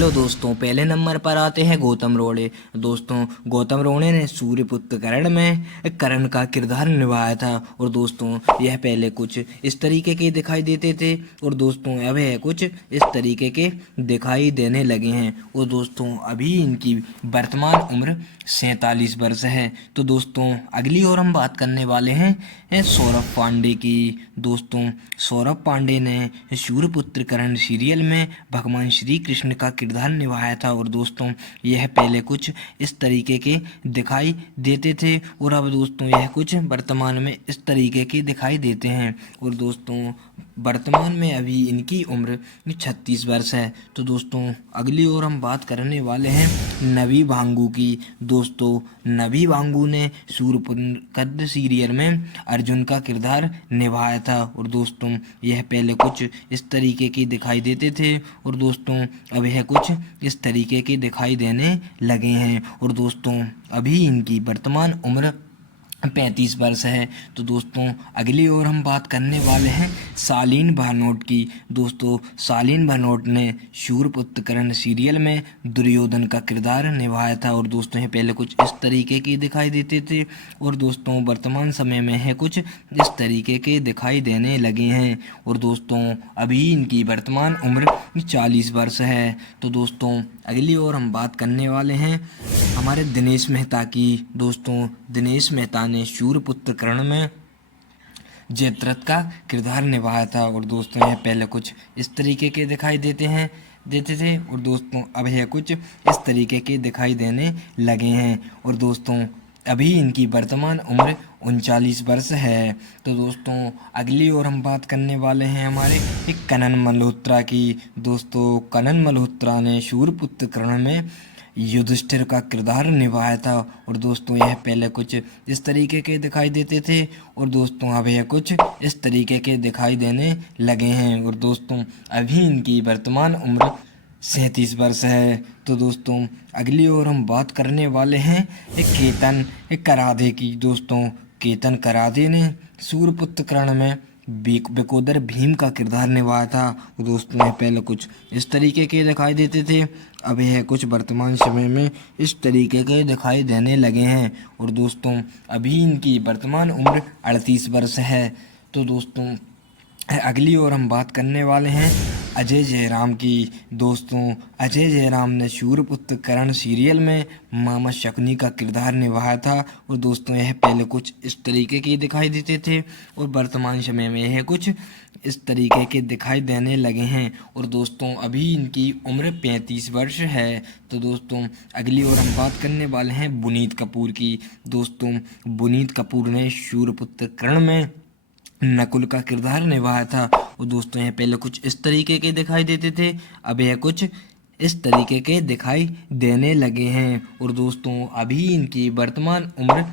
Hello दोस्तों, पहले number पर आते हैं गौतम रोड़े। दोस्तों, गौतम रोड़े ने सूर्यपुत्र कर्ण में कर्ण का किरदार निभाया था। और दोस्तों, यह पहले कुछ इस तरीके के दिखाई देते थे और दोस्तों अब यह कुछ इस तरीके के दिखाई देने लगे हैं। और दोस्तों, अभी इनकी वर्तमान उम्र 47 वर्ष है। तो दोस्तों, अगली ओर हम बात करने वाले हैं सौरभ पांडे की। दोस्तों, सौरभ पांडे ने सूर्यपुत्र कर्ण सीरियल में भगवान श्री कृष्ण का किरदार निभाया था। और दोस्तों, यह पहले कुछ इस तरीके के दिखाई देते थे और अब दोस्तों यह कुछ वर्तमान में इस तरीके के दिखाई देते हैं। और दोस्तों, वर्तमान में अभी इनकी उम्र 36 वर्ष है। तो दोस्तों, अगली ओर हम बात करने वाले हैं नवी भांगू की। दोस्तों, नवी भांगू ने सूर्यपुत्र कर्ण सीरियल में अर्जुन का किरदार निभाया था। और दोस्तों, यह पहले कुछ इस तरीके की दिखाई देते थे और दोस्तों अब यह कुछ इस तरीके के दिखाई देने लगे हैं। और दोस्तों, अभी इनकी वर्तमान उम्र 35 वर्ष है। तो दोस्तों, अगली ओर हम बात करने वाले हैं शालीन भनोट की। दोस्तों, शालीन भनोट ने सूर्यपुत्र कर्ण सीरियल में दुर्योधन का किरदार निभाया था। और दोस्तों, ये पहले कुछ इस तरीके के दिखाई देते थे और दोस्तों वर्तमान समय में है कुछ इस तरीके के दिखाई देने लगे हैं। और दोस्तों, अभी इनकी वर्तमान उम्र 40 वर्ष है। तो दोस्तों, अगली ओर हम बात करने वाले हैं हमारे दिनेश मेहता की। दोस्तों, दिनेश मेहता ने सूर्यपुत्र कर्ण में जयद्रथ का किरदार निभाया था। और दोस्तों, यह पहले कुछ इस तरीके के दिखाई देते थे और दोस्तों अब यह कुछ इस तरीके के दिखाई देने लगे हैं। और दोस्तों, अभी इनकी वर्तमान उम्र 39 वर्ष है। तो दोस्तों, अगली ओर हम बात करने वाले हैं हमारे एक कनन मल्होत्रा की। दोस्तों, कनन मल्होत्रा ने सूर्यपुत्र कर्ण में युधिष्ठिर का किरदार निभाया था। और दोस्तों, यह पहले कुछ इस तरीके के दिखाई देते थे और दोस्तों अब यह कुछ इस तरीके के दिखाई देने लगे हैं। और दोस्तों, अभी इनकी वर्तमान उम्र 37 वर्ष है। तो दोस्तों, अगली ओर हम बात करने वाले हैं केतन कराधे की। दोस्तों, केतन कराधे ने सूर्यपुत्र कर्ण में विकोदर भीम का किरदार निभाया था। दोस्तों, यह पहले कुछ इस तरीके के दिखाई देते थे, अब यह कुछ वर्तमान समय में इस तरीके के दिखाई देने लगे हैं। और दोस्तों, अभी इनकी वर्तमान उम्र 38 वर्ष है। तो दोस्तों, अगली ओर हम बात करने वाले हैं अजय जयराम की। दोस्तों, अजय जयराम ने सूर्यपुत्र कर्ण सीरियल में मामा शकुनी का किरदार निभाया था। और दोस्तों, यह पहले कुछ इस तरीके के दिखाई देते थे और वर्तमान समय में यह कुछ इस तरीके के दिखाई देने लगे हैं। और दोस्तों, अभी इनकी उम्र 35 वर्ष है। तो दोस्तों, अगली ओर हम बात करने वाले हैं पुनीत कपूर की। दोस्तों, पुनीत कपूर ने सूर्यपुत्र कर्ण में नकुल का किरदार निभाया था। और दोस्तों, यह पहले कुछ इस तरीके के दिखाई देते थे, अब यह कुछ इस तरीके के दिखाई देने लगे हैं। और दोस्तों, अभी इनकी वर्तमान उम्र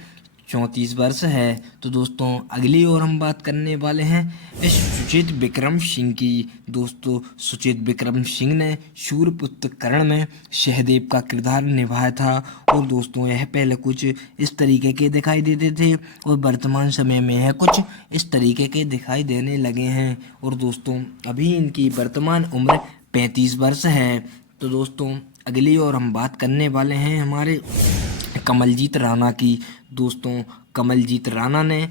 34 वर्ष है। तो दोस्तों, अगली ओर हम बात करने वाले हैं इस सुचित विक्रम सिंह की। दोस्तों, सुचित विक्रम सिंह ने सूर्यपुत्र कर्ण में सहदेव का किरदार निभाया था। और दोस्तों, यह पहले कुछ इस तरीके के दिखाई देते थे और वर्तमान समय में यह कुछ इस तरीके के दिखाई देने लगे हैं। और दोस्तों, अभी इनकी वर्तमान उम्र 35 वर्ष है। तो दोस्तों, अगली ओर हम बात करने वाले हैं हमारे कमलजीत राणा की। दोस्तों, कमलजीत राणा ने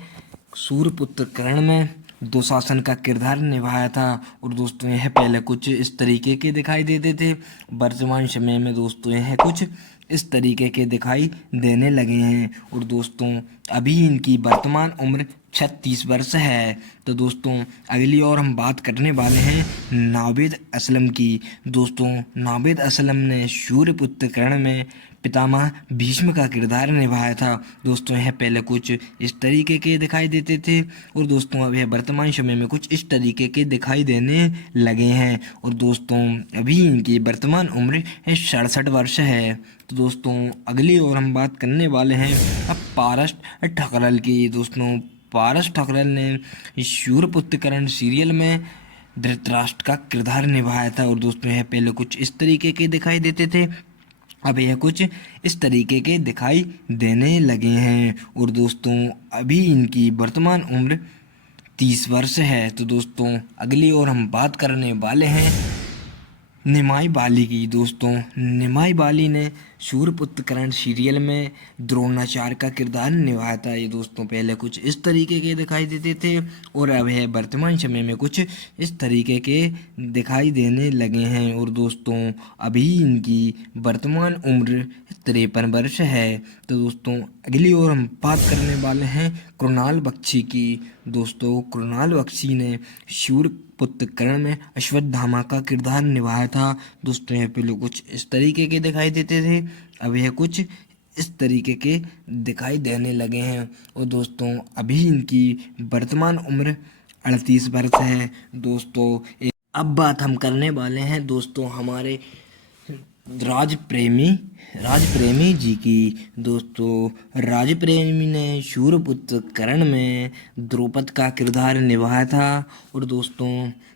सूर्यपुत्र कर्ण में दुशासन का किरदार निभाया था। और दोस्तों, यह पहले कुछ इस तरीके के दिखाई देते थे, वर्तमान समय में दोस्तों यह कुछ इस तरीके के दिखाई देने लगे हैं। और दोस्तों, अभी इनकी वर्तमान उम्र 36 वर्ष है। तो दोस्तों, अगली ओर हम बात करने वाले हैं नावेद असलम की। दोस्तों, नावेद असलम ने सूर्यपुत्र कर्ण में पितामह भीष्म का किरदार निभाया था। दोस्तों, यह पहले कुछ इस तरीके के दिखाई देते थे और दोस्तों अब यह वर्तमान समय में कुछ इस तरीके के दिखाई देने लगे हैं। और दोस्तों, अभी इनकी वर्तमान उम्र 67 वर्ष है। तो दोस्तों, अगली ओर हम बात करने वाले हैं अब पारस ठकरल की। दोस्तों, पारस ठकरल ने सूर्यपुत्र कर्ण सीरियल में धृतराष्ट्र का किरदार निभाया था। और दोस्तों, यह पहले कुछ इस तरीके के दिखाई देते थे, अब यह कुछ इस तरीके के दिखाई देने लगे हैं। और दोस्तों, अभी इनकी वर्तमान उम्र 30 वर्ष है। तो दोस्तों, अगली ओर हम बात करने वाले हैं निमाई बाली की। दोस्तों निमाई बाली ने सूर्यपुत्र करण सीरियल में द्रोणाचार्य का किरदार निभाया था। ये दोस्तों पहले कुछ इस तरीके के दिखाई देते थे और अब है वर्तमान समय में कुछ इस तरीके के दिखाई देने लगे हैं। और दोस्तों अभी इनकी वर्तमान उम्र 53 वर्ष है। तो दोस्तों अगली ओर हम बात करने वाले हैं कृणाल बख्शी की। दोस्तों कृणाल बख्शी ने सूर्यपुत्र करण में अश्वत्थामा का किरदार निभाया था। दोस्तों यह पहले कुछ इस तरीके के दिखाई देते थे, अब यह कुछ इस तरीके के दिखाई देने लगे हैं। और दोस्तों अभी इनकी वर्तमान उम्र 38 वर्ष है। दोस्तों अब बात हम करने वाले हैं दोस्तों हमारे राज प्रेमी जी की। दोस्तों राज प्रेमी ने सूर्यपुत्र करण में द्रौपद का किरदार निभाया था। और दोस्तों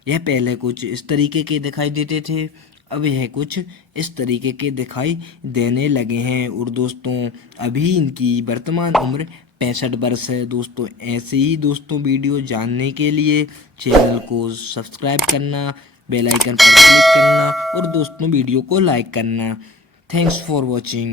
यह पहले कुछ इस तरीके के दिखाई देते थे, अब यह कुछ इस तरीके के दिखाई देने लगे हैं। और दोस्तों अभी इनकी वर्तमान उम्र 65 वर्ष है। दोस्तों ऐसे ही दोस्तों वीडियो जानने के लिए चैनल को सब्सक्राइब करना, बेल आइकन पर क्लिक करना और दोस्तों वीडियो को लाइक करना। Thanks for watching.